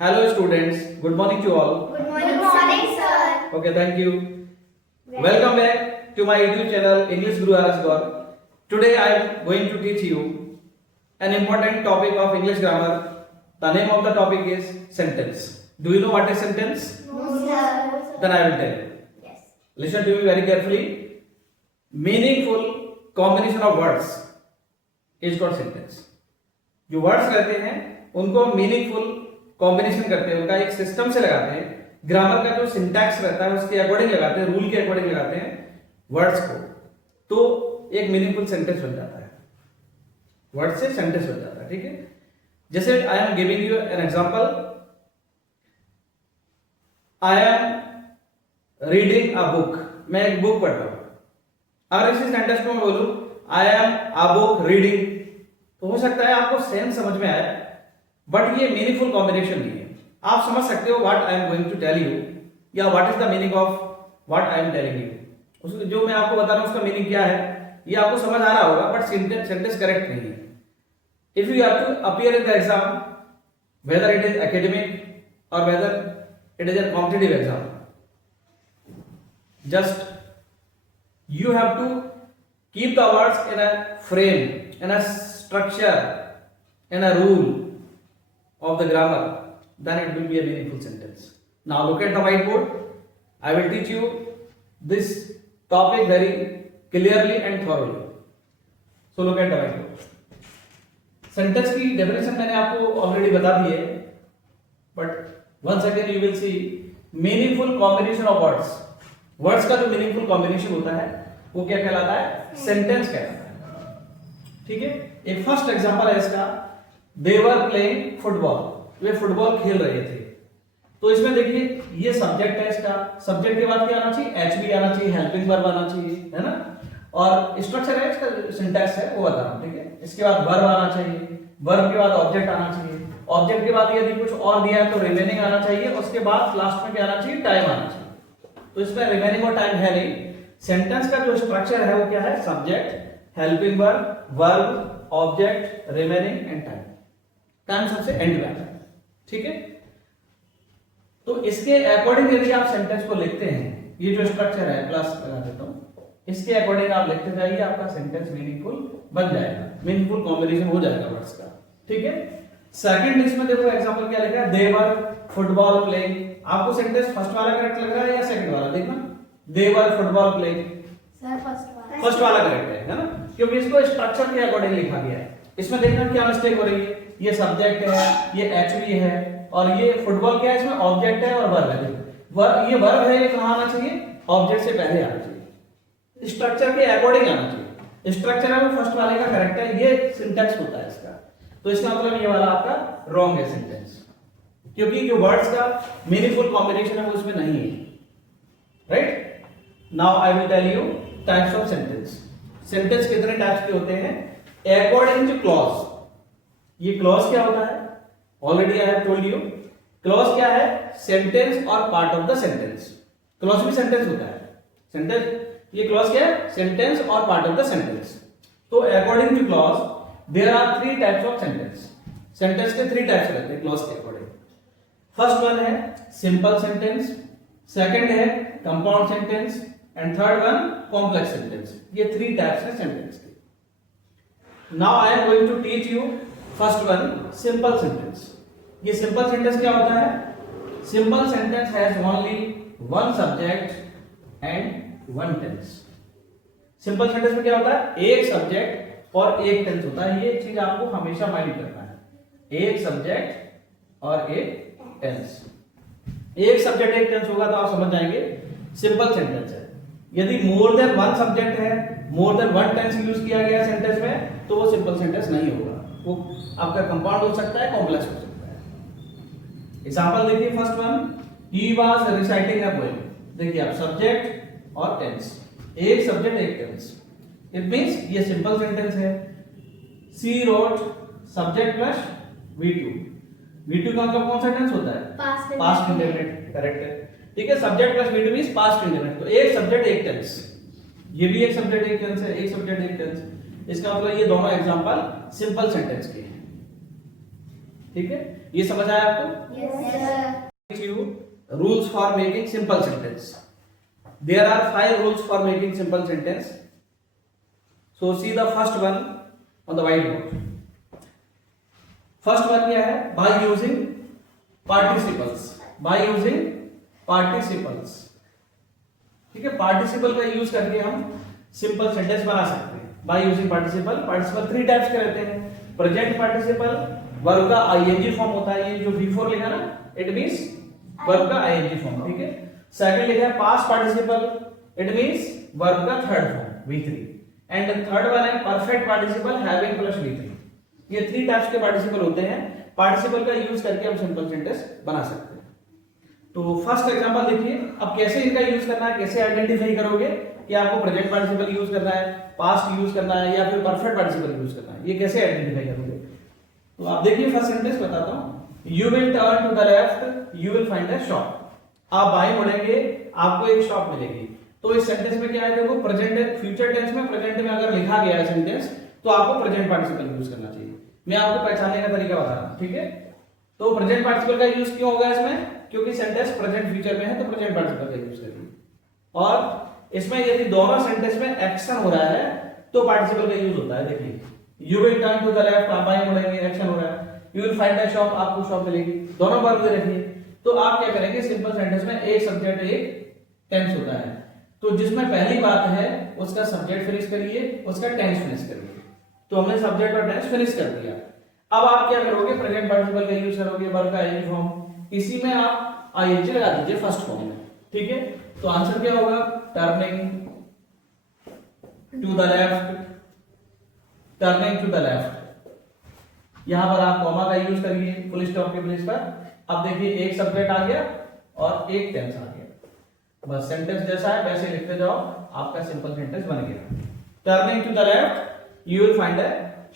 Hello students, good morning to all. Good morning, sir. Okay, thank you. Welcome back to my YouTube channel English Guru RS Gaur. Today I am going to teach you an important topic of English grammar. The name of the topic is sentence. Do you know what is sentence? No, sir. Then I will tell you. Yes. Listen to me very carefully. Meaningful combination of words is called sentence. जो words रहते हैं उनको meaningful combination करते हैं, उनका एक system से लगाते हैं, ग्रामर का जो सिंटैक्स रहता है उसके अकॉर्डिंग लगाते हैं, रूल के अकॉर्डिंग लगाते हैं वर्ड्स को, तो एक मीनिंगफुल सेंटेंस बन जाता है, वर्ड से सेंटेंस बन जाता है. ठीक है, जैसे I am giving you an example, I am reading a book. मैं एक बुक पढ़ रहा हूं. अगर इसी सेंटेंस को मैं बोलूं I am a book reading, तो हो सकता है आपको सेंस समझ में आए, बट ये मीनिंगफुल कॉम्बिनेशन नहीं है. आप समझ सकते हो what I am going to tell you, या what is the meaning of what I am telling you. उसको जो मैं आपको बता रहा हूं उसका मीनिंग क्या है ये आपको समझ आ रहा होगा, बट सेंटेंस करेक्ट नहीं है. If you have to appear in the exam, whether it is academic और whether it is a competitive exam, just you have to keep the words in a frame, in a structure, in a rule of the grammar, then it will be a meaningful sentence. Now look at the whiteboard. I will teach you this topic very clearly and thoroughly. So look at the whiteboard. Sentence की definition मैंने आपको already बता दी है, but once again you will see meaningful combination of words. Words का जो meaningful combination होता है वो क्या कहलाता है? सेंटेंस कहलाता है. ठीक है, एक फर्स्ट एग्जांपल है इसका, दे वर प्लेइंग फुटबॉल. वे फुटबॉल खेल रहे थे. तो इसमें देखिए ये सब्जेक्ट है, इसका सब्जेक्ट के बाद क्या आना चाहिए? एचबी आना चाहिए, हेल्पिंग वर्ब आना चाहिए, है ना. और स्ट्रक्चर है इसका, सिंटैक्स है वो बता रहा हूं. ठीक है, इसके बाद वर्ब आना चाहिए, वर्ब के बाद ऑब्जेक्ट आना चाहिए, ऑब्जेक्ट के बाद यदि कुछ और दिया है तो रिमेनिंग आना चाहिए, उसके बाद लास्ट में क्या आना चाहिए? टाइम आना चाहिए. तो इसमें रिमेनिंग और टाइम है नहीं. सेंटेंस का जो स्ट्रक्चर है वो क्या है? Subject, helping verb, verb, object, remaining and time. Time सबसे एंड में आता है. ठीक है, तो इसके अकॉर्डिंग यदि आप सेंटेंस को लिखते हैं, ये जो स्ट्रक्चर है प्लस लगा देता हूं, इसके अकॉर्डिंग आप लिखते जाइए, आपका सेंटेंस मीनिंगफुल बन जाएगा, मीनिंगफुल कॉम्बिनेशन हो जाएगा वर्ड्स का. ठीक है, सेकंड इसमें देखो एग्जांपल क्या लिखा है, दे वर फुटबॉल प्लेइंग. आपको सेंटेंस फर्स्ट वाला करेक्ट लग रहा है या सेकंड वाला? देखना, दे वर फुटबॉल प्लेइंग. सर फर्स्ट वाला करेक्ट है ना, क्योंकि इसको स्ट्रक्चर के अकॉर्डिंग लिखा गया है. इसमें देखना क्या मिस्टेक हो रही है, ये सब्जेक्ट है, ये एचवी है, और ये फुटबॉल क्या है? इसमें ऑब्जेक्ट है और वर्ब है. ये वर्ब है, ये कहां आना चाहिए? ऑब्जेक्ट से पहले आना चाहिए, स्ट्रक्चर के अकॉर्डिंग आना चाहिए. स्ट्रक्चर है वो फर्स्ट वाले का करेक्ट है, ये सिंटैक्स होता है इसका. तो इसका मतलब ये वाला आपका रॉन्ग है सेंटेंस, क्योंकि जो वर्ड्स का मीनिंगफुल कॉम्बिनेशन है वो इसमें नहीं है. Right, now I will tell you types of sentence. Sentence कितने टाइप्स के होते हैं? According to clause. ये क्लॉज क्या होता है? Already I have told you. Clause क्या है? सेंटेंस और part of the sentence. Clause भी सेंटेंस होता है. सेंटेंस, ये क्लॉज क्या है? सेंटेंस और पार्ट ऑफ द सेंटेंस. तो according to clause there are three types of sentence. Sentence के थ्री टाइप्स रहते हैं क्लॉज के अकॉर्डिंग. फर्स्ट वन है सिंपल सेंटेंस, सेकंड है compound sentence, and third one complex sentence. ये three types है sentence के. Now I am going to teach you first one, simple sentence. ये सिंपल सेंटेंस क्या होता है? Simple sentence has only one subject and one tense. Simple sentence में क्या होता है? एक सब्जेक्ट और एक टेंस होता है. ये चीज आपको हमेशा माइंड करना है, एक सब्जेक्ट और एक टेंस. एक सब्जेक्ट एक टेंस होगा तो आप समझ जाएंगे सिंपल सेंटेंस है. यदि मोर देन वन सब्जेक्ट है, more than one tense use किया गया सेंटेंस में, तो वो सिंपल सेंटेंस नहीं होगा. वो आपका कंपाउंड हो सकता है, कॉम्प्लेक्स हो सकता है. एग्जांपल देखिए, first one, he was reciting a poem. देखिए आप, सब्जेक्ट और टेंस, एक सब्जेक्ट एक टेंस. इट मींस ये सिंपल सेंटेंस है. सी road, subject plus V2. V2 का मतलब कौन सा टेंस होता है? Past indefinite. करेक्ट है. ठीक है, subject plus V2 means past indefinite. तो एक सब्जेक्ट एक टेंस, ये भी एक सब्जेक्ट एक टेंस है, एक सब्जेक्ट एक टेंस. इसका मतलब ये दोनों एग्जांपल सिंपल सेंटेंस के हैं. ठीक है, ये समझ आया आपको? Yes, sir. You rules for making simple sentence. There are 5 rules for making simple sentence. So see the first one on the whiteboard. First one क्या है? By using participles. By using participles. ठीक है, participle का use करके हम simple sentence बना सकते हैं. By using participle. Participle 3 types के रहते हैं. प्रेजेंट पार्टिसिपल, वर्ब का आईएनजी फॉर्म होता है, ये जो V4 लिखा ना, इट मींस वर्ब का आईएनजी फॉर्म. ठीक है. सेकंड लिखा है past participle, it means verb का third form V3. And third one है perfect participle having plus V3. ये 3 टाइप्स के पार्टिसिपल होते हैं. पार्टिसिपल का यूज करके हम सिंपल सेंटेंस बना सकते हैं. तो फर्स्ट एग्जांपल देखिए. अब कैसे इनका यूज करना है, कैसे आइडेंटिफाई करोगे कि आपको प्रेजेंट पार्टिसिपल यूज करना है, पास्ट यूज करना है या फिर परफेक्ट पार्टिसिपल यूज करना है, ये कैसे आइडेंटिफाई करोगे? तो आप देखिए फर्स्ट सेंटेंस बताता हूं. You will turn to the left, you will find a shop. आप बाएं मुड़ेंगे, आपको एक शॉप मिलेगी. तो इस सेंटेंस में क्या है, देखो प्रेजेंट फ्यूचर टेंस में प्रेजेंट में अगर लिखा गया है सेंटेंस तो आपको प्रेजेंट पार्टिसिपल यूज करना चाहिए. मैं आपको पहचानने का तरीका बता रहा हूं. ठीक है. तो प्रेजेंट पार्टिसिपल का यूज क्यों होगा इसमें? क्योंकि सेंटेंस प्रेजेंट फ्यूचर में है तो प्रेजेंट पार्टिसिपल का यूज करिए. और इसमें यदि दोनों सेंटेंस में एक्शन हो रहा है तो पार्टिसिपल का यूज होता है. देखिए you will turn to the left, आप बाएं मुड़ेंगे, एक्शन हो रहा है. You will find a shop, आपको शॉप मिलेगी. दोनों वर्ब दे रखिए. तो आप क्या करेंगे, सिंपल सेंटेंस में एक सब्जेक्ट एक टेंस होता है. तो जिसमें पहली बात है उसका सब्जेक्ट फिनिश करिए, उसका टेंस फिनिश करिए. तो हमने सब्जेक्ट और टेंस फिनिश कर दिया. अब आप क्या करोगे, प्रेजेंट पार्टिसिपल का यूज करोगे, वर्ब का आईएनजी फॉर्म, इसी में आप आईएनजी लगा दीजिए फर्स्ट फॉर्म में. ठीक है. तो आंसर क्या होगा, turning to the left, turning to the left. यहां पर आप कॉमा का यूज करिए फुल स्टॉप के प्लेस पर. अब देखिए एक सब्जेक्ट आ गया और एक टेंस आ गया. बस सेंटेंस जैसा है वैसे लिखते जाओ, आपका सिंपल सेंटेंस बन गया. Turning to the left you will find a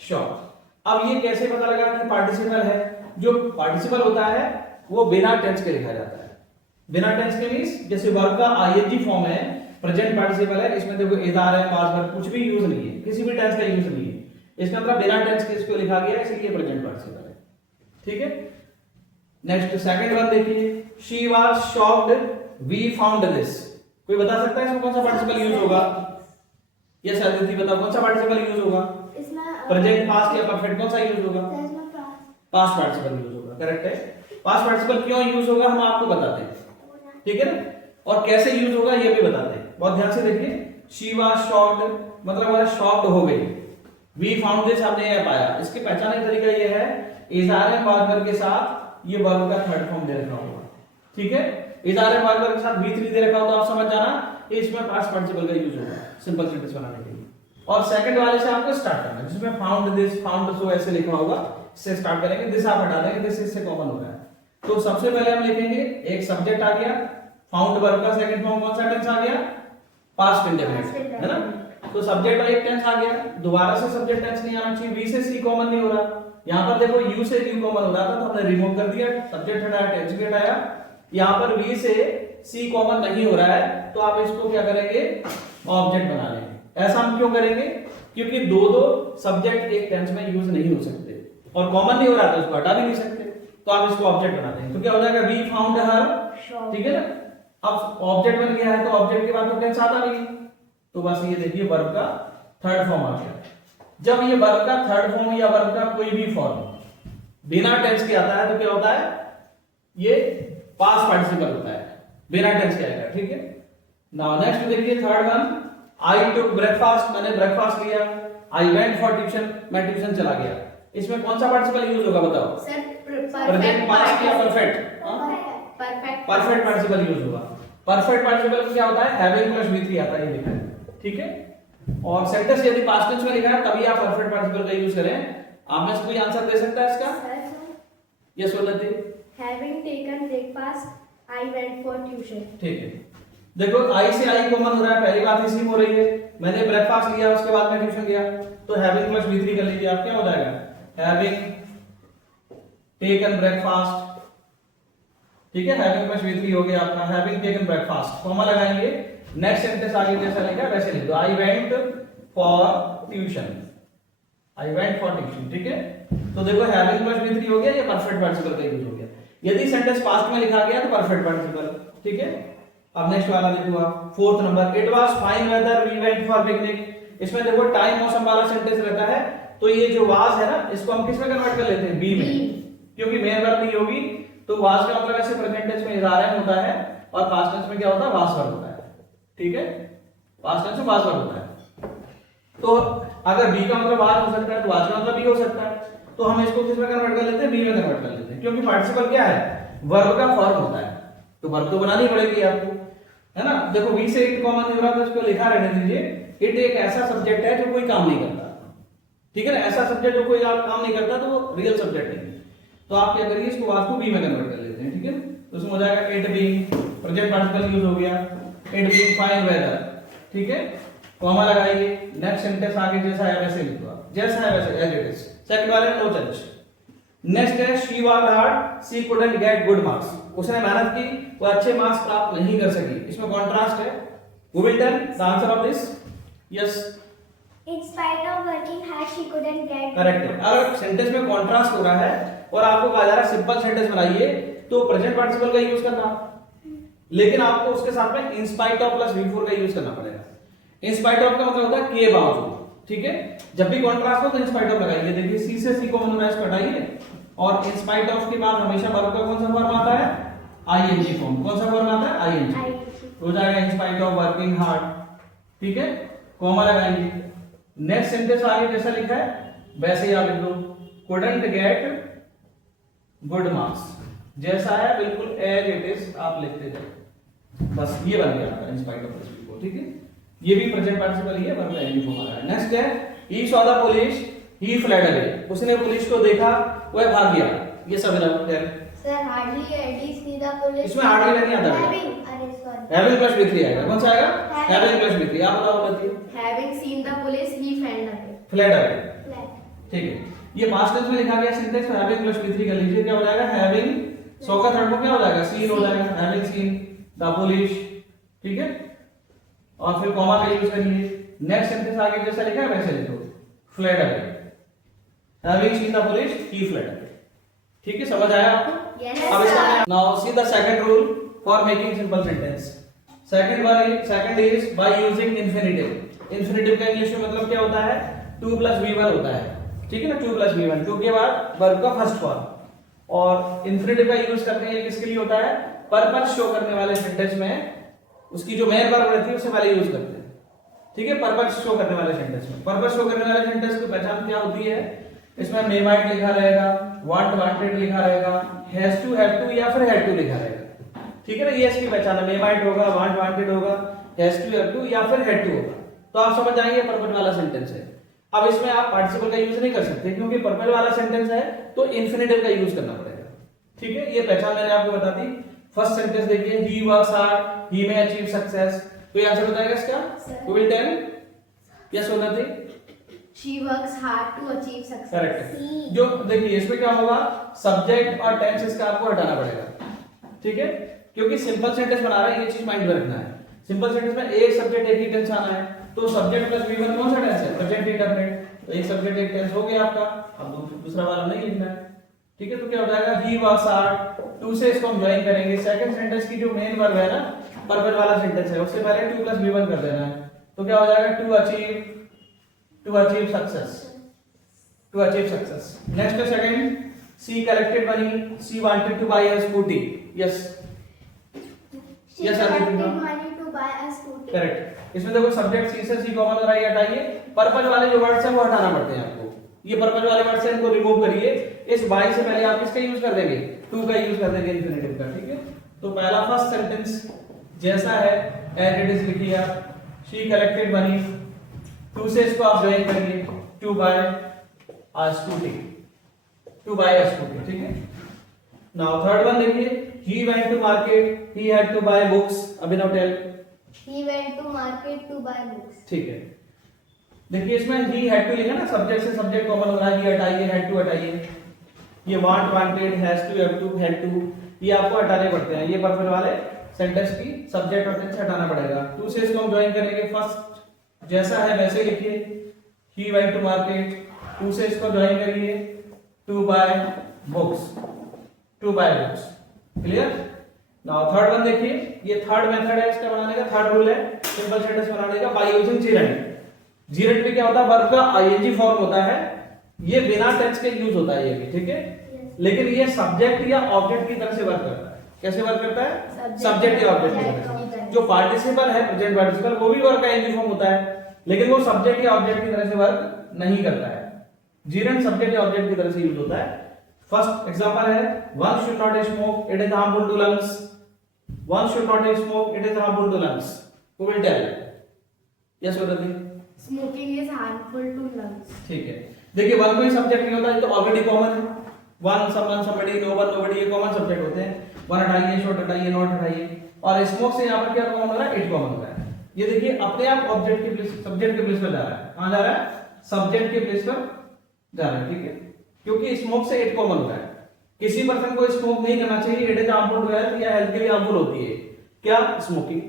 shop. अब ये कैसे पता लगा कि पार्टिसिपल है? जो पार्टिसिपल होता है वो बिना टेंस के लिखा जाता है. बिना टेंस के मींस जैसे वर्ब का आईएनजी फॉर्म है, प्रेजेंट पार्टिसिपल है, इसमें देखो इधर है, पास्ट वर्ब, कुछ भी यूज नहीं है, किसी भी टेंस का यूज नहीं है. इसका मतलब बिना टेंस के इसको लिखा गया है, इसलिए प्रेजेंट पार्टिसिपल है. ठीक है. नेक्स्ट सेकंड वन देखिए. She was shocked we found this. कोई बता सकता है इसमें कौन सा पार्टिसिपल यूज होगा? यस अदिति बताओ कौन सा पार्टिसिपल यूज होगा? प्रेजेंट, पास्ट या परफेक्ट, कौन सा यूज होगा? पास्ट पार्टिसिपल यूज होगा. करेक्ट है. पास्ट पार्टिसिपल क्यों यूज होगा हम आपको बताते हैं. ठीक है ना. और कैसे यूज होगा ये भी बताते हैं. बहुत ध्यान से देखिए. शी वाज शॉक्ड मतलब वह शॉक्ड हो गई. वी फाउंड दिस हमने ये पाया. इसके पहचानने का तरीका ये है, इज़ार वर्ब के साथ ये वर्ब का थर्ड फॉर्म दे रखा होगा. ठीक है. इज़ार वर्ब के साथ V3 दे रखा हो तो आप समझ जाना इसमें पास्ट पार्टिसिपल का यूज होगा सिंपल सेंटेंस बनाने के लिए. और सेकंड वाले से आपको स्टार्ट करना है, जिसमें फाउंड दिस, फाउंड सो ऐसे लिखा होगा, इससे स्टार्ट करेंगे. दिस आप हटा देंगे, दिस इससे कॉमन हो रहा है. तो सबसे पहले हम लिखेंगे एक सब्जेक्ट आ गया, फाउंड वर्ब का सेकंड फॉर्म कौन सा टेंस आ गया? पास्ट इंडेफिनिट है ना. तो सब्जेक्ट और एक टेंस आ गया. दोबारा से सब्जेक्ट टेंस नहीं आना चाहिए. वी से सी कॉमन नहीं हो रहा. यहां पर देखो यू से यू कॉमन हो रहा था तो हमने रिमूव कर दिया, सब्जेक्ट हटाया, टेंस भी हटाया. यहां पर वी से सी कॉमन नहीं हो रहा है तो आप इसको क्या करेंगे, ऑब्जेक्ट बना लेंगे. ऐसा हम क्यों करेंगे? क्योंकि दो सब्जेक्ट एक टेंस में यूज नहीं हो सकते और कॉमन नहीं हो रहा तो उसको हटा भी नहीं सकते. तो आप इसको ऑब्जेक्ट बना देंगे. तो क्या हो जाएगा, वी फाउंड हर. ठीक है ना. अब ऑब्जेक्ट बन गया है तो ऑब्जेक्ट के बाद तो टेंस आता नहीं. तो बस ये देखिए वर्ब का थर्ड फॉर्म आ गया. जब ये वर्ब का थर्ड फॉर्म या वर्ब का कोई भी फॉर्म बिना टेंस के आता है तो क्या होता है, ये पास्ट पार्टिसिपल होता है, बिना टेंस के आएगा. ठीक है. नाउ नेक्स्ट देखिए थर्ड वन. आई टुक ब्रेकफास्ट, मैंने ब्रेकफास्ट लिया. आई वेंट फॉर ट्यूशन, मैं ट्यूशन चला गया. इसमें कौन सा पार्टिसिपल यूज होगा बताओ? प्रेजेंट, पास्ट या परफेक्ट? परफेक्ट पार्टिसिपल यूज होगा. परफेक्ट पार्टिसिपल में क्या होता है, हैविंग प्लस V3 आता है, ये लिखा है. ठीक है. और सेंटेंस यदि पास्ट टेंस में लिखा है तभी आप परफेक्ट पार्टिसिपल का यूज करें. आप में से कोई आंसर दे सकता है इसका? यस बोलते. Having taken breakfast, I went for tuition. ठीक है. देखो आई से आई कॉमन हो रहा है, पहली बात इसी में हो रही है. मैंने ब्रेकफास्ट लिया उसके बाद मैं ट्यूशन गया तो हैविंग प्लस V3 कर लीजिए आप. क्या हो जाएगा, हैविंग टेकन ब्रेकफास्ट. ठीक है. हैविंग प्लस V3 हो गया आपका. हैविंग टेकन ब्रेकफास्ट, कॉमा लगाएंगे. नेक्स्ट सेंटेंस आगे जैसा लिखा है वैसे लिख दो. I went for tuition. I went for tuition, ठीक है। तो देखो हैविंग प्लस V3 हो गया, ये परफेक्ट पार्टिसिपल का यूज हो गया। यदि सेंटेंस पास्ट में लिखा गया तो परफेक्ट पार्टिसिपल, ठीक है। अब नेक्स्ट वाला देखो आप, fourth number, it was fine weather we went for picnic. इसमें देखो टाइम मौसम वाला सेंटेंस रहता है, तो ये जो वाज है ना, इसको हम किस में कन्वर्ट कर लेते हैं, बी में, क्योंकि मेन वर्ब नहीं होगी तो वाज का मतलब ऐसे प्रेजेंट टेंस में इज़ार होता है और पास्ट टेंस में क्या होता है, वाज वर्ब होता है, ठीक है। पास्ट टेंस में वाज वर्ब होता है। तो अगर बी का मतलब आज हो सकता है तो वाज का मतलब भी हो सकता है, तो हम इसको किस में कन्वर्ट कर लेते हैं, बी में कन्वर्ट कर लेते हैं, क्योंकि पार्टिसिपल क्या है, वर्ब का फॉर्म होता है, तो वर्ब तो बनानी पड़ेगी आपको, है ना। देखो वी से इट कॉमन नहीं हो रहा तो इसको लिखा रहने दीजिए। इट एक ऐसा सब्जेक्ट है जो कोई काम नहीं करता, ठीक है ना। ऐसा सब्जेक्ट जो कोई काम नहीं करता तो वो रियल सब्जेक्ट नहीं है। तो आप क्या करिए, इसको वाज को बी में कन्वर्ट कर लेते हैं, ठीक है। तो उसमें हो जाएगा it being, present participle use हो गया, इट बीइंग फाइन वेदर, ठीक है। कॉमा लगाइए, नेक्स्ट सेंटेंस आगे जैसा है वैसे लिखो आप, जैसा है वैसे एज इट इज। सेकंड वाले नो चेंज। नेक्स्ट है she worked hard she couldn't get good marks. उसने मेहनत की, वो अच्छे मार्क्स प्राप्त नहीं कर सकी। इसमें कॉन्ट्रास्ट है, who will tell the answer of this? Yes, In spite of working hard, she couldn't get. Correct है। अगर सेंटेंस में कॉन्ट्रास्ट हो रहा है और आपको कहा जा रहा है सिंपल सेंटेंस बनाइए, तो प्रेजेंट पार्टिसिपल का यूज करना, लेकिन आपको उसके साथ में in spite of plus V4 का यूज करना पड़ेगा। इन स्पाइट ऑफ का मतलब होता है के बावजूद, ठीक है। जब भी कॉन्ट्रास्ट हो तो इन स्पाइट ऑफ लगाइए। देखिए सी से सी कॉमन हो रहा है, इसको हटाइए, और इन स्पाइट ऑफ के बाद हमेशा वर्ब का कौन सा फॉर्म आता है, आईएनजी फॉर्म। कौन सा फॉर्म आता है, आईएनजी। हो जाएगा in spite of working hard, ठीक है, कॉमा लगाएंगे। नेक्स्ट सेंटेंस आगे जैसा लिखा है वैसे ही आप लिख दो, कुडंट गेट गुड मार्क्स, जैसा है बिल्कुल एज इट इज आप लिखते जाओ, बस ये बन गया आपका in spite of this before, ठीक है। ये भी प्रेजेंट पार्टिसिपल ही है, वर्ब का एनजी फॉर्म आ रहा है। नेक्स्ट है he saw the police he fled away. उसने पुलिस को देखा, वह भाग गया। ये सब है Sir, hardly Eddie see the police. इसमें hardly नहीं आता है। Having, अरे sorry. हैविंग प्लस V3 आएगा। कौन सा आएगा, हैविंग प्लस V3। आप बताओ बताइए। Having seen the police, he fled away. Fled away, Fled. ठीक है। ये पास्ट टेंस में लिखा गया सेंटेंस में हैविंग प्लस V3 कर लीजिए, क्या हो जाएगा, हैविंग, सो का थर्ड को क्या हो जाएगा, सीन हो जाएगा, हैविंग सीन द पुलिस, ठीक है। और फिर कॉमा का यूज करिए। नेक्स्ट सेंटेंस आगे जैसा लिखा है वैसे लिखो, fled away, having seen the police he fled away, ठीक है। समझ आया आपको? Yes, अब इसका sir. Now see the second rule for making simple sentence. Second is by using infinitive. Infinitive का इंग्लिश में मतलब क्या होता है, 2 + V1 होता है, ठीक है ना। 2 + V1, 2 के बाद वर्ब का फर्स्ट फॉर्म, और इंफिनिटिव का यूज करते हैं किसके लिए होता है, पर्पस शो करने वाले सेंटेंस में उसकी जो मेन वर्ब रहती है उससे पहले यूज करते हैं, ठीक है। पर्पस शो करने वाले सेंटेंस में, पर्पस शो करने वाले सेंटेंस की पहचान क्या होती है, इसमें मे माइट लिखा रहेगा, वांट वांटेड लिखा रहेगा, हैज टू हैव टू या फिर हैड टू लिखा रहेगा, ठीक है ना। ये इसकी पहचान है, मे माइट होगा, वांट वांटेड होगा, हैज टू हैव टू या फिर हैड टू होगा, तो आप समझ जाएंगे पर्पस वाला सेंटेंस है। अब इसमें आप पार्टिसिपल का यूज नहीं कर सकते क्योंकि पर्पस वाला सेंटेंस है, तो इंफिनिटिव का यूज करना पड़ेगा, ठीक है। ये पहचान मैंने आपको बता दी। फर्स्ट सेंटेंस देखिए, he works hard he may achieve success, तो ये आंसर बताएगा इसका, who will tell? यस और nothing? She works hard to achieve success. Correct है। जो देखिए इसमें क्या होगा, सब्जेक्ट और टेंस इसका आपको हटाना पड़ेगा, ठीक है, क्योंकि सिंपल सेंटेंस बना रहा है, ये चीज माइंड में रखना है। सिंपल सेंटेंस में एक सब्जेक्ट एक ही टेंस आना है, तो सब्जेक्ट प्लस V1 कौन सा टेंस है, प्रेजेंट इंडेफिनिट, तो एक सब्जेक्ट एक टेंस हो गया आपका। अब दूसरा वाला नहीं लिखना है, ठीक है। तो क्या हो जाएगा, ही वर्क्स हार्ड, 2 से इसको हम ज्वाइन करेंगे। सेकंड सेंटेंस की जो मेन वर्ब है ना, पर्पस वाला सेंटेंस है, उससे पहले 2 + V1 कर देना है, तो क्या हो जाएगा, to achieve success, to achieve success. Next है second, she collected money, she wanted to buy a scooty. Yes, She yes, collected money to buy a scooter. Correct. इसमें देखो सब्जेक्ट सी से सी कॉमन हो रहा है, हटाइए। पर्पस वाले जो वर्ड्स हैं वो हटाना पड़ते हैं आपको, ये पर्पस वाले वर्ड्स हैं, इनको रिमूव करिए। इस बाय से पहले आप किसका यूज कर देंगे, टू का यूज कर देंगे, इंफिनिटिव का, ठीक है। तो पहला फर्स्ट सेंटेंस जैसा है एज इट इज लिखिए आप, शी कलेक्टेड मनी, 2 से इसको आप ज्वाइन करिए, to buy a scooty, to buy a scooty, ठीक है। नाउ थर्ड वन देखिए, he went to market, he had to buy books, Abhinav tell. He went to market to buy books. ठीक है, देखिए इसमें he had to लिखा ना, subject से सब्जेक्ट कॉमन हो रहा है, he हटाइए, had to हटाइए, ये want wanted, has to, have to, had to, ये आपको हटाने पड़ते हैं। ये पर्पस वाले सेंटेंस की सब्जेक्ट और टेंस हटाना पड़ेगा। 2 से इसको हम ज्वाइन करेंगे, फर्स्ट जैसा है वैसे लिखिए, he went to market, 2 से इसको ज्वाइन करिए, 2 buy books, 2 buy books. Clear? Now third one देखिए, ये थर्ड मेथड है इसका बनाने का, थर्ड रूल है सिंपल सेंटेंस बनाने का बाय यूजिंग जीरेंट। जीरेंट में क्या होता है, वर्ब का आईएनजी फॉर्म होता है, ये बिना टेंस के यूज होता है ये भी, ठीक है। लेकिन ये सब्जेक्ट या ऑब्जेक्ट की तरह से वर्क करता है। कैसे वर्क करता है? सब्जेक्ट या ऑब्जेक्ट की तरह से। जो पार्टिसिपल है प्रेजेंट पार्टिसिपल, वो भी वर्ब का आईएनजी फॉर्म होता है, लेकिन वो सब्जेक्ट या ऑब्जेक्ट की तरह से वर्क नहीं करता है। जीरेंट सब्जेक्ट या ऑब्जेक्ट की तरह से यूज होता है। फर्स्ट एग्जांपल है, one should not smoke, it is harmful to lungs. One should not smoke, it is harmful to lungs. Who will tell? Yes और no? Smoking is harmful to lungs. ठीक है। देखिए one कोई subject नहीं होता, ये तो ऑलरेडी कॉमन है। One, someone, somebody, no one, nobody, ये कॉमन सब्जेक्ट होते हैं। वन हटाइए, शॉट हटाइए, नॉट हटाइए, और स्मोक से यहाँ पर क्या कॉमन हो रहा है? इट कॉमन हो रहा है। ये देखिए अपने आप ऑब्जेक्ट के प्लेस, सब्जेक्ट के प्लेस पर जा रहा है। कहां जा रहा है? सब्जेक्ट के प्लेस पर जा रहा है, ठीक है, क्योंकि स्मोक से इट कॉमन हो रहा है। किसी पर्सन को स्मोक नहीं करना चाहिए, it is harmful to health, या हेल्थ के लिए हार्मफुल होती है क्या? स्मोकिंग।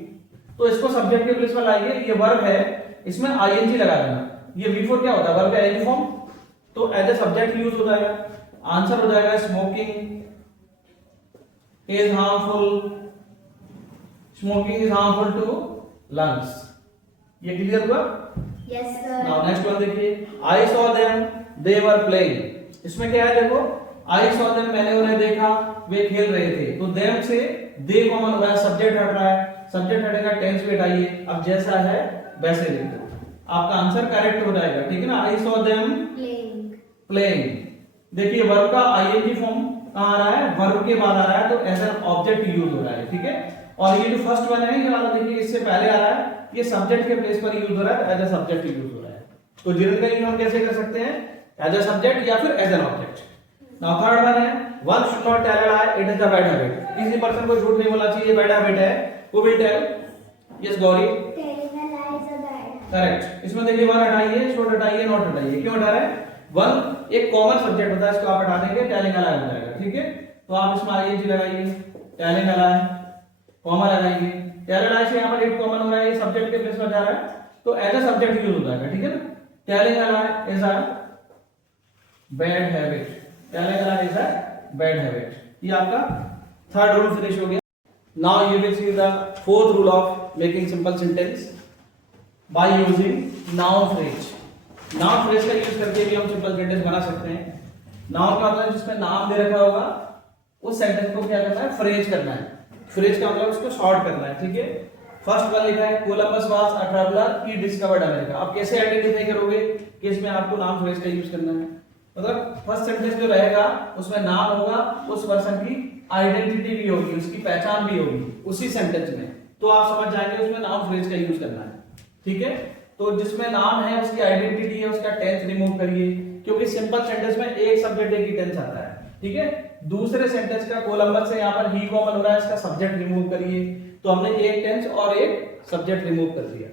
तो इसको सब्जेक्ट के प्लेस पर लाइए, ये वर्ब है, इसमें आईएनजी लगा देना। ये बिफोर क्या होता है? वर्ब का आईएनजी फॉर्म, तो एज ए सब्जेक्ट यूज हो जाएगा। आंसर हो जाएगा smoking is harmful, smoking is harmful to lungs. ये क्लियर हुआ? Yes, sir. Now next one देखिए, I saw them they were playing. इसमें क्या है देखो, आई सॉ देम, मैंने उन्हें देखा, वे खेल रहे थे। तो देम से दे कॉमन हो रहा है, सब्जेक्ट हट रहा है, सब्जेक्ट हटेगा, टेंस भी हटाइए, अब जैसा है वैसे लिख दो, आपका आंसर करेक्ट हो जाएगा, ठीक है ना। आई सॉ देम Playing. प्लेइंग। देखिए वर्ब का आईएनजी फॉर्म कहां आ रहा है? वर्ब के बाद आ रहा है, तो एज एन ऑब्जेक्ट यूज हो रहा है, ठीक है। और ये जो फर्स्ट वन है, ये वाला देखिए इससे पहले आ रहा है, ये सब्जेक्ट के प्लेस पर यूज हो रहा है, एज ए सब्जेक्ट यूज हो रहा है। तो जीरेंट का यूज हम कैसे कर सकते हैं? एज ए सब्जेक्ट या फिर as an object. Now third one है, one should not tell a lie, it is a bad habit. किसी पर्सन को झूठ नहीं बोलना चाहिए, बैड हैबिट है। Who will tell? Yes Gauri. Telling a lie is a bad habit. Correct. इसमें देखिए वन हटाइए, शॉट हटाइए, नॉट हटाइए, क्यों हटा रहे हैं? वन एक कॉमन सब्जेक्ट होता है, इसको आप हटा देंगे, टेलिंग अ लाई हो जाएगा, ठीक है। तो आप इसमें आईएनजी लगाइए, टेलिंग अ लाई, कॉमा लगाएंगे, टेल अ लाई से यहाँ पर इट कॉमन हो रहा है, ये सब्जेक्ट के प्लेस पर जा रहा है, तो एज अ सब्जेक्ट यूज हो जाएगा, ठीक है ना। Telling a lie is a bad habit, telling a lie is a bad habit. ये आपका थर्ड रूल फिनिश हो गया। Now you will see the fourth rule of making simple sentence by using noun phrase. Noun phrase का use करके भी हम simple sentence बना सकते हैं। नाउन का मतलब जिसमें नाम दे रखा होगा, उस सेंटेंस को क्या करना है? फ्रेज करना है। फ्रेज का मतलब उसको शॉर्ट करना है, ठीक है। फर्स्ट वन लिखा है, Columbus was a traveller, he discovered America. आप कैसे आइडेंटिफाई करोगे कि इसमें आपको नाउन फ्रेज का यूज करना है? मतलब फर्स्ट सेंटेंस जो रहेगा उसमें नाम होगा, उस पर्सन की आइडेंटिटी भी होगी, उसकी पहचान भी होगी उसी सेंटेंस में, तो आप समझ जाएंगे उसमें नाउन फ्रेज का यूज करना है, ठीक है। तो जिसमें नाम है, उसकी आइडेंटिटी है, उसका टेंस रिमूव करिए, क्योंकि सिंपल सेंटेंस में एक सब्जेक्ट एक ही टेंस आता है, ठीक है। दूसरे सेंटेंस का कोलंबस से यहाँ पर ही कॉमन हो रहा है, इसका सब्जेक्ट रिमूव करिए, तो हमने एक टेंस और एक सब्जेक्ट रिमूव कर दिया।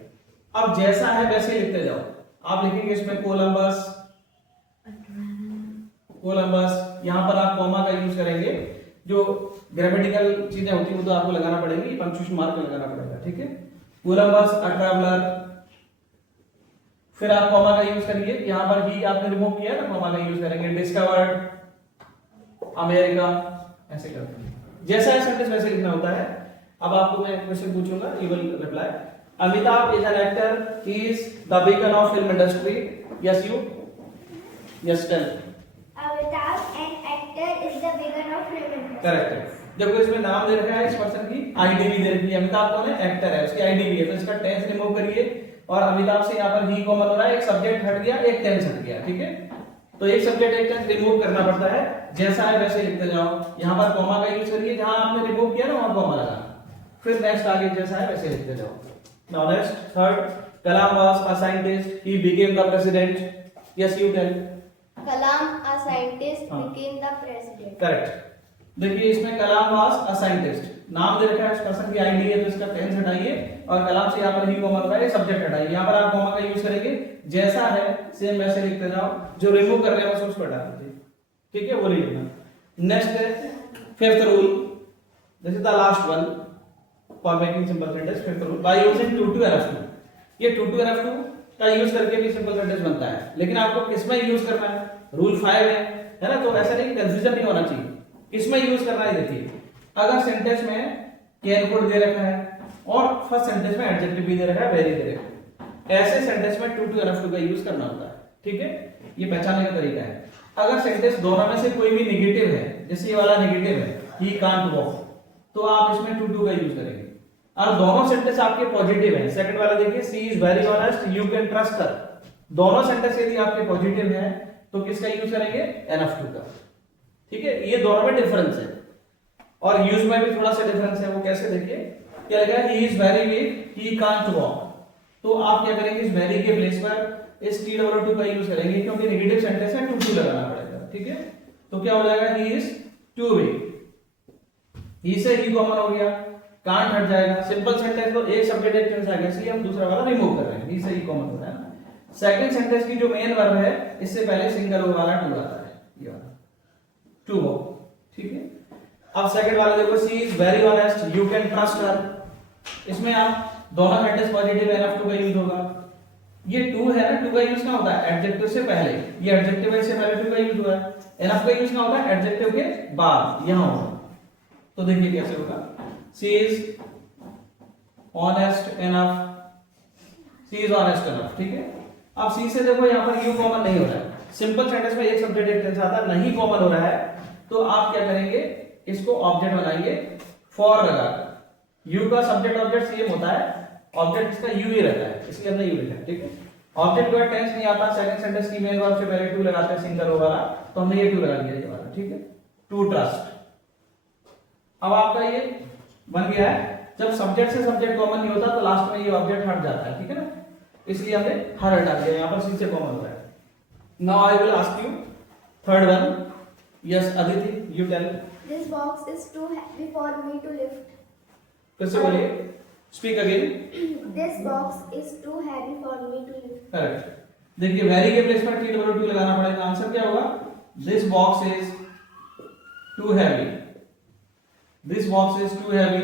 अब जैसा है वैसे ही लिखते जाओ। आप लिखेंगे इसमें कोलंबस, कोलंबस, यहाँ पर आप कॉमा का यूज करेंगे। जो ग्रामेटिकल चीजें होती है वो तो आपको लगाना पड़ेगी, पंक्चुएशन मार्क लगाना पड़ेगा, ठीक है। कोलंबस अ ट्रैवलर, फिर आप कॉमा का यूज करिए, यहाँ पर ही आपने रिमूव किया ना, कॉमा का यूज करेंगे, डिस्कवर्ड अमेरिका, ऐसे करते हैं। जैसा है सेंटेंस वैसे लिखना होता है। अब आपको मैं क्वेश्चन पूछूंगा, you will reply. Amitabh is an actor, he is the beacon of film industry. Yes you, yes tell. Amitabh, an actor, is the beginner of film industry. Correct है। देखो इसमें नाम दे रखा है, इस पर्सन की आईडी भी दे रखी है। अमिताभ कौन है? एक्टर है, उसकी आईडी भी है, तो इसका टेंस रिमूव करिए, और अमिताभ से यहाँ पर ही कॉमन हो रहा है, एक सब्जेक्ट हट गया, एक टेंस हट गया, ठीक है। तो एक सब्जेक्ट एक टेंस रिमूव करना पड़ता है, जैसा है वैसे लिखते जाओ। यहाँ पर कॉमा का यूज करिए, जहां आपने रिमूव किया ना वहां कॉमा लगाना, फिर नेक्स्ट आगे जैसा है वैसे लिखते जाओ। Now next third, Kalam was a scientist, he became the president. Yes you tell. Kalam, a scientist, became the president. Correct. देखिए इसमें कलाम वाज अ साइंटिस्ट, नाम दे रखा है, इस पर्सन की आईडी है, तो इसका टेंस हटाइए, और कलाम से यहाँ पर ही कॉमा लगा है, सब्जेक्ट हटाइए। यहाँ पर आप कॉमा का यूज करेंगे, जैसा है सेम वैसे लिखते जाओ, जो रिमूव कर रहे हैं उसको हटा दीजिए, ठीक है, वो नहीं लिखना। नेक्स्ट है fifth rule, this is the last one for making simple sentence. Fifth rule, by using too to enough to. ये टू टू एनएफ टू का यूज करके भी सिंपल सेंटेंस बनता है, लेकिन आपको किसमें यूज करना है, रूल 5 है ना। तो ऐसा नहीं, कंफ्यूजन नहीं होना चाहिए, किसमें यूज करना है। देखिए अगर सेंटेंस में कैन कोड दे रखा है और फर्स्ट सेंटेंस में एडजेक्टिव भी दे रखा है, वेरी दे रखा है, ऐसे सेंटेंस में टू टू एनफ टू का यूज करना होता है, ठीक है। ये पहचानने का तरीका है। अगर सेंटेंस दोनों में से कोई भी नेगेटिव है, जैसे ये वाला नेगेटिव है, ही कांट वॉक, तो आप इसमें टू टू का यूज करेंगे। और दोनों सेंटेंस आपके पॉजिटिव हैं, सेकंड वाला देखिए, she is very honest, you can trust her, दोनों सेंटेंस यदि आपके पॉजिटिव हैं तो किसका यूज करेंगे, एनफ टू का, ठीक है। ये दोनों में डिफरेंस है और यूज में भी थोड़ा सा डिफरेंस है, वो कैसे देखिए, क्या लगा, ही is very weak, he can't walk, तो आप क्या करेंगे, इस वेरी के प्लेस पर इस टी डबल टू का यूज करेंगे, क्योंकि नेगेटिव सेंटेंस है, टू टू लगाना पड़ेगा, ठीक है। तो क्या हो जाएगा, ही इज टू वीक, ही से ही कॉमन हो गया, कांट हट जाएगा, सिंपल सेंटेंस तो एक सब्जेक्ट एक टेंस आ गया, इसलिए हम दूसरा वाला रिमूव कर रहे हैं, ही से ही कॉमन हो रहा है ना। सेकंड सेंटेंस की जो मेन वर्ब है, इससे पहले सिंगल ओ वाला टू आता है, ये वाला टू वो, ठीक है। अब सेकंड वाला देखो, she is very honest, you can trust her, इसमें आप दोनों सेंटेंस पॉजिटिव एनफ टू का यूज होगा। ये टू है ना, टू का यूज कहां होता है, एडजेक्टिव से पहले, ये एडजेक्टिव है, इससे पहले टू का यूज हुआ है। एनफ का यूज कहां होता है, एडजेक्टिव के बाद, यहां होगा। तो देखिए कैसे होगा, she is honest enough, she is honest enough, ठीक है। अब सी से देखो यहां पर यू कॉमन नहीं हो रहा है, सिंपल सेंटेंस में एक सब्जेक्ट एक टेंस आता नहीं कॉमन हो रहा है, तो आप क्या करेंगे, इसको ऑब्जेक्ट बनाइए फॉर लगाकर, यू का सब्जेक्ट ऑब्जेक्ट सेम होता है, ऑब्जेक्ट इसका यू ही रहता है, इसलिए हमने यू लिखा है, ठीक है। ऑब्जेक्ट का टेंस नहीं आता, सेकंड सेंटेंस की मेन वर्ब से पहले टू लगाते हैं, सिंगल ओ वाला, तो हमने ये टू लगा दिया, ये वाला, ठीक है, टू ट्रस्ट। अब आपका ये बन गया है, जब सब्जेक्ट से सब्जेक्ट कॉमन नहीं होता तो लास्ट में ये ऑब्जेक्ट हट जाता है, ठीक है ना, इसलिए हमने हर हटा दिया, यहां पर सी से कॉमन हो रहा है। Now I will ask you third one, yes Aditi you tell. This box is too heavy for me to lift. फिर से बोलिए, speak again. This box is too heavy for me to lift. Correct. देखिए very के place पर T double O लगाना पड़ेगा, answer क्या होगा, this box is too heavy, this box is too heavy.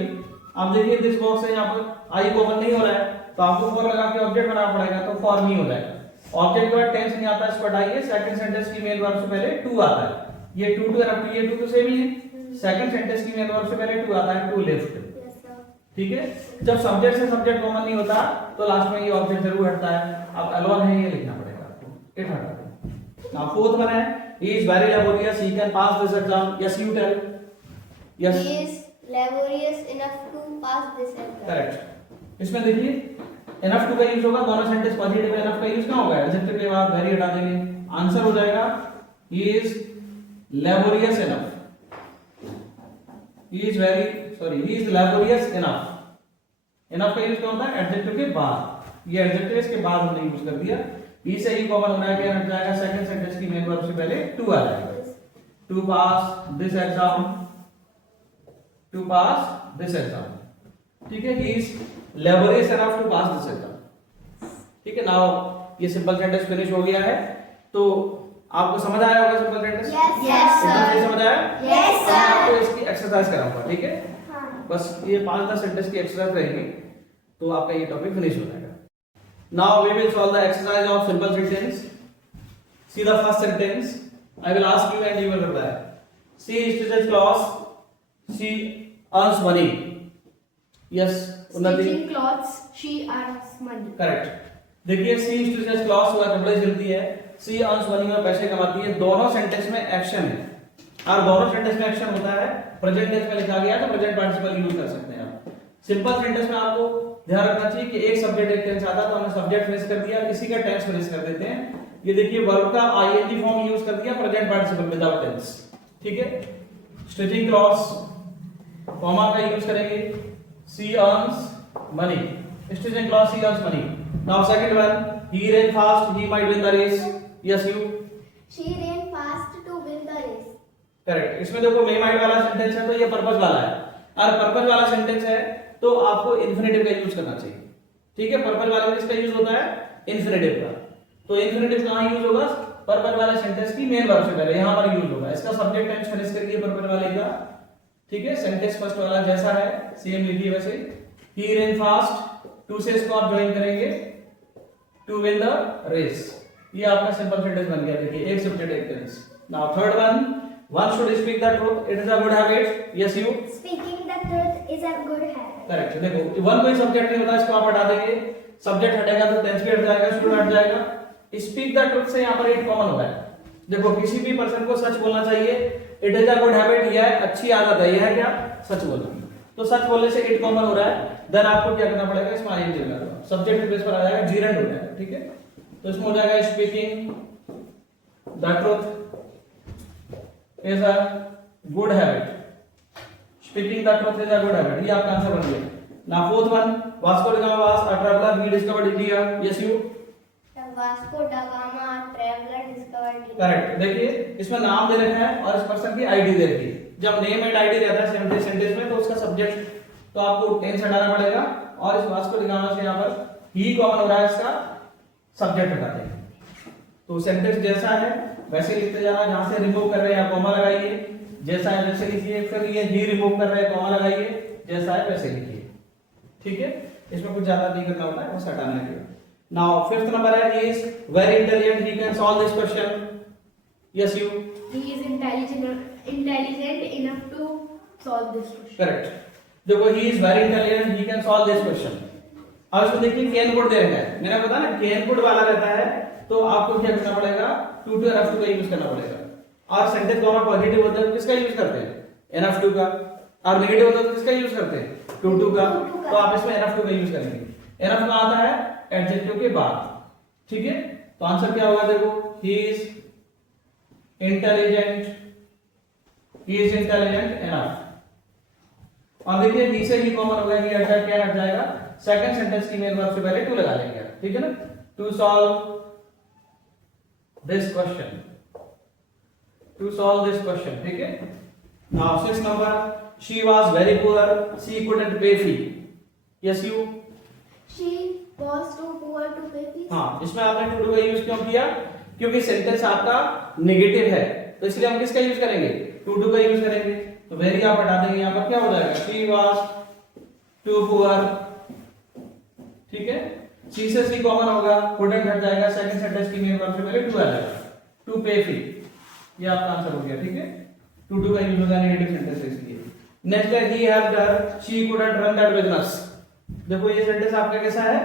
अब देखिए दिस बॉक्स है, यहाँ पर आई कॉमन नहीं हो रहा है, तो आपको फॉर लगा के ऑब्जेक्ट बनाना पड़ेगा, तो फॉर मी हो जाएगा। ऑब्जेक्ट के बाद टेंस नहीं आता, इस पर हटाइए, सेकंड सेंटेंस की मेन वर्ब से पहले टू आता है, ये टू टू एनफ टू, ये टू तो सेम ही है, सेकंड सेंटेंस की मेन वर्ब से पहले टू आता है, टू लिफ्ट, Yes, sir. ठीक है। जब सब्जेक्ट से सब्जेक्ट कॉमन नहीं होता तो लास्ट में ये ऑब्जेक्ट जरूर हटता है, अब अलोन है ये लिखना पड़ेगा आपको, इट हटा दो। नाउ फोर्थ वन है, he is very laborious, he can pass this exam, yes you tell, yes He is laborious enough to pass this exam. Correct. इसमें देखिए एनफ टू का यूज होगा, दोनों सेंटेंस पॉजिटिव है, enough का use कहां होगा, एडजेक्टिव के बाद वेरी हटा देंगे, आंसर हो जाएगा he is laborious enough, he is very sorry he is laborious enough, enough का यूज क्या होता है, एडजेक्टिव के बाद, ये एडजेक्टिव इसके बाद हमने यूज कर दिया, he से ही कॉमन होना है, क्या हट जाएगा, सेकंड सेंटेंस की मेन वर्ब से पहले टू आ जाएगा, to pass this exam, to pass this exam, ठीक है, he is laborious enough to pass this exam, ठीक है। नाउ ये सिंपल सेंटेंस फिनिश हो गया है, तो आपको समझ आया होगा सिंपल सेंटेंस, Yes, sir. समझ आया, Yes, sir. मैं आपको इसकी एक्सरसाइज कराऊंगा, ठीक है। हाँ. बस ये 5-10 सेंटेंस की एक्सरसाइज रहेगी, तो आपका ये टॉपिक फिनिश हो जाएगा। Now we will solve the exercise of simple sentence. See the first sentence, I will ask you and you will reply. She stitches clothes, she earns money, yes Unnati, Stitching clothes, she earns money. Correct. देखिए she stitches clothes हुआ कपड़े सिलती है, सी earns money में पैसे कमाती है, दोनों सेंटेंस में एक्शन है, और दोनों सेंटेंस में एक्शन होता है, प्रेजेंट टेंस में लिखा गया तो प्रेजेंट पार्टिसिपल यूज कर सकते हैं आप। सिंपल सेंटेंस में आपको ध्यान रखना चाहिए कि एक सब्जेक्ट एक टेंस आता तो हमने सब्जेक्ट फिनिश कर दिया, इसी का टेंस फिनिश कर देते हैं। ये देखिए वर्ब का आईएनजी फॉर्म यूज कर दिया, प्रेजेंट पार्टिसिपल विदाउट टेंस, ठीक है। स्टिचिंग क्लॉथ्स, कॉमा का यूज करेंगे, she earns money, stitching clothes she earns money. Now second one, he ran fast, he might win the race, yes you, She ran fast to win the race. Correct. इसमें देखो may might वाला sentence है तो ये purpose वाला है, और purpose वाला सेंटेंस है तो आपको इंफिनिटिव का यूज करना चाहिए, ठीक है। पर्पस वाला में इसका यूज होता है इंफिनिटिव का, तो इंफिनिटिव कहां यूज होगा, पर्पस वाला सेंटेंस की मेन वर्ब से पहले यहां पर यूज होगा। इसका सब्जेक्ट टेंस फिनिश करिए पर्पस वाले का, ठीक है। सेंटेंस फर्स्ट वाला जैसा है सेम लिखिए वैसे, he ran fast, टू से इसको आप ज्वाइन करेंगे, टू विन द रेस। ये आपका सिंपल सेंटेंस बन गया। देखिए एक सब्जेक्ट एक tense. Now third one should speak the truth, it is a good habit. Yes you. Speaking the truth is a good habit. Correct. देखो one कोई subject नहीं होता, इसको आप हटा देंगे, सब्जेक्ट हटेगा तो टेंस भी हट जाएगा, शुड हट जाएगा। स्पीक द ट्रूथ से यहाँ पर इट कॉमन हो गया। देखो किसी भी पर्सन को सच बोलना चाहिए, it is a good habit, यह अच्छी आदत है, यह है क्या, सच बोलना। तो सच बोलने से इट कॉमन हो रहा है, देन आपको क्या करना पड़ेगा, इसमें आईएनजी लगाना, सब्जेक्ट के बेस पर आ जाएगा, जीरेंड हो जाएगा। ठीक है, तो इसमें हो जाएगा speaking the truth is a good habit. Speaking the truth is a good habit, ये आपका आंसर बन गया। Now fourth one, Vasco da Gama was a traveller, he discovered India. Yes you. Vasco da Gama traveler discovered India. Correct. देखिए इसमें नाम दे रखा है और इस पर्सन की आईडी दे रखी है। जब नेम एंड आईडी रहता है सेंटेंस में तो उसका सब्जेक्ट तो आपको टेंस हटाना पड़ेगा और इस वास्को ड गामा से यहाँ पर ही कॉमन हो रहा है, इसका सब्जेक्ट हटा देंगे। तो सेंटेंस जैसा है वैसे लिखते जाना, जहां से रिमूव कर रहे हैं कॉमा लगाइए, जैसा है वैसे लिखिए। फिर ये ही रिमूव कर रहे हैं कॉमा लगाइए, जैसा है वैसे लिखिए। ठीक है, इसमें कुछ ज्यादा नहीं करना होता है, बस हटाना लगेगा। Now fifth number है, he is very intelligent, he can solve this question. Yes you. He is intelligent enough to solve this question. Correct. देखो he is very intelligent, he can solve this question. अब इसको देखिए can code दे रखा है, मैंने बताया ना can code वाला रहता है तो आपको क्या करना पड़ेगा, टू टू एनएफ टू का यूज करना पड़ेगा। और सेंटेंस दोनों पॉजिटिव होता है किसका यूज करते हैं, एनएफ टू का, और नेगेटिव होता है तो किसका यूज करते हैं, टू टू का। तो आप इसमें एनएफ टू का यूज करेंगे। एनएफ का आता है एडजेक्टिव के बाद। ठीक है, तो आंसर क्या होगा, देखो he is intelligent, he is intelligent enough. और देखिए ही से ही कॉमन हो गया, ही हट जाएगा, क्या हट जाएगा, सेकंड सेंटेंस की मेन वर्ब से पहले टू लगा लेंगे। ठीक है ना, to solve this question, to solve this question. ठीक है, now six number, she was very poor, she couldn't pay fee. Yes you. She was too poor to pay fees. हाँ, इसमें आपने टू का यूज क्यों किया, क्योंकि सेंटेंस आपका नेगेटिव है तो इसलिए हम किसका यूज करेंगे, टू का यूज करेंगे। तो वेरी आप हटा देंगे, यहाँ पर क्या हो जाएगा, शी वाज टू पुअर। ठीक है, शी से सी कॉमन होगा, कुडंट हट जाएगा, सेकंड सेंटेंस की मेन वर्ब से पहले टू आ जाएगा, टू पे फी। ये आपका आंसर हो गया। ठीक है, टू का यूज होगा नेगेटिव सेंटेंस है इसलिए। नेक्स्ट है, he helped her, she couldn't run that business. देखो ये सेंटेंस आपका कैसा है,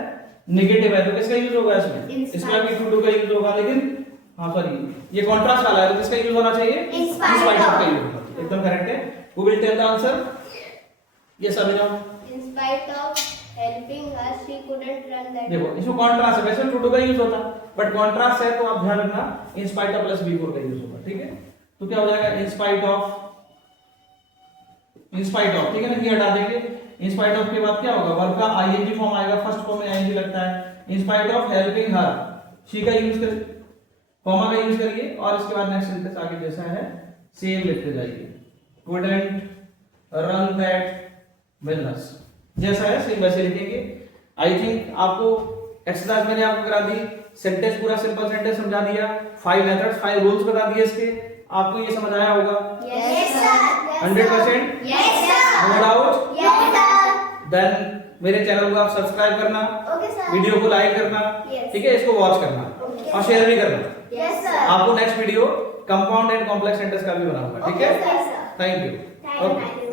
नेगेटिव है तो किसका यूज होगा इसमें, इसमें भी टू का यूज होगा, लेकिन हाँ सॉरी ये कॉन्ट्रास्ट वाला है तो किसका यूज होना चाहिए, In spite of का यूज होगा। एकदम करेक्ट है। Who will tell the answer, ये सभी now. In spite of helping her, she couldn't run that. देखो इसमें कॉन्ट्रास्ट है, वैसे टू का यूज होता बट कॉन्ट्रास्ट है तो आप ध्यान रखना in spite of plus before का यूज होगा। ठीक है, तो क्या हो जाएगा, in spite of, in spite of. ठीक है ना, ये हटा देंगे। इन स्पाइट ऑफ के बाद क्या होगा, वर्ब का आईएनजी फॉर्म आएगा, फर्स्ट फॉर्म में आईएनजी लगता है। In spite of helping her, she का यूज कर, कॉमा का यूज करिए और इसके बाद नेक्स्ट सेंटेंस आगे जैसा है सेम लिखते जाइए। कुडंट रन दैट बिजनेस, जैसा है सेम वैसे लिखेंगे। आई थिंक आपको एक्सरसाइज मैंने आपको करा दी, सेंटेंस पूरा सिंपल सेंटेंस समझा दिया, 5 मेथड्स 5 रूल्स बता दिए इसके, आपको ये समझ आया होगा। Yes sir. 100%? Yes sir. No doubt? Yes sir. Then मेरे चैनल को आप सब्सक्राइब करना, Okay sir. वीडियो को लाइक करना, Yes. ठीक है, इसको वॉच करना Okay. और शेयर भी करना। Yes sir. आपको next video compound and complex sentence का भी बनाऊंगा। ठीक है, Okay sir. Thank you. Thank you.